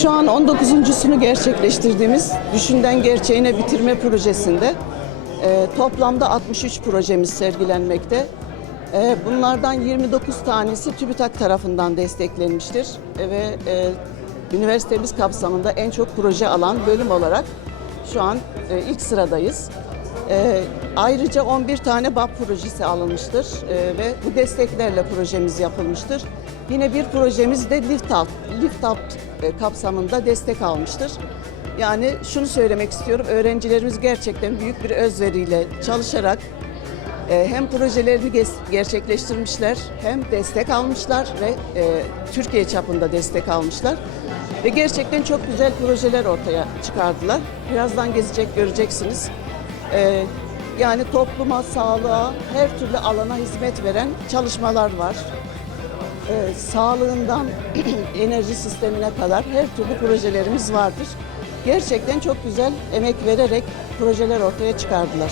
Şu an 19.sunu gerçekleştirdiğimiz Düşünden Gerçeğine Bitirme projesinde e, toplamda 63 projemiz sergilenmekte. E, bunlardan 29 tanesi TÜBİTAK tarafından desteklenmiştir E, ve üniversitemiz kapsamında en çok proje alan bölüm olarak şu an ilk sıradayız. E, ayrıca 11 tane BAP projesi alınmıştır e, ve bu desteklerle projemiz yapılmıştır. Yine bir projemiz de Lift Up, e, kapsamında destek almıştır. Yani şunu söylemek istiyorum, öğrencilerimiz gerçekten büyük bir özveriyle çalışarak e, hem projelerini gerçekleştirmişler hem destek almışlar ve e, Türkiye çapında destek almışlar. Ve gerçekten çok güzel projeler ortaya çıkardılar. Birazdan gezecek göreceksiniz. E, yani topluma, sağlığa, her türlü alana hizmet veren çalışmalar var. E, sağlığından enerji sistemine kadar her türlü projelerimiz vardır. Gerçekten çok güzel emek vererek projeler ortaya çıkardılar.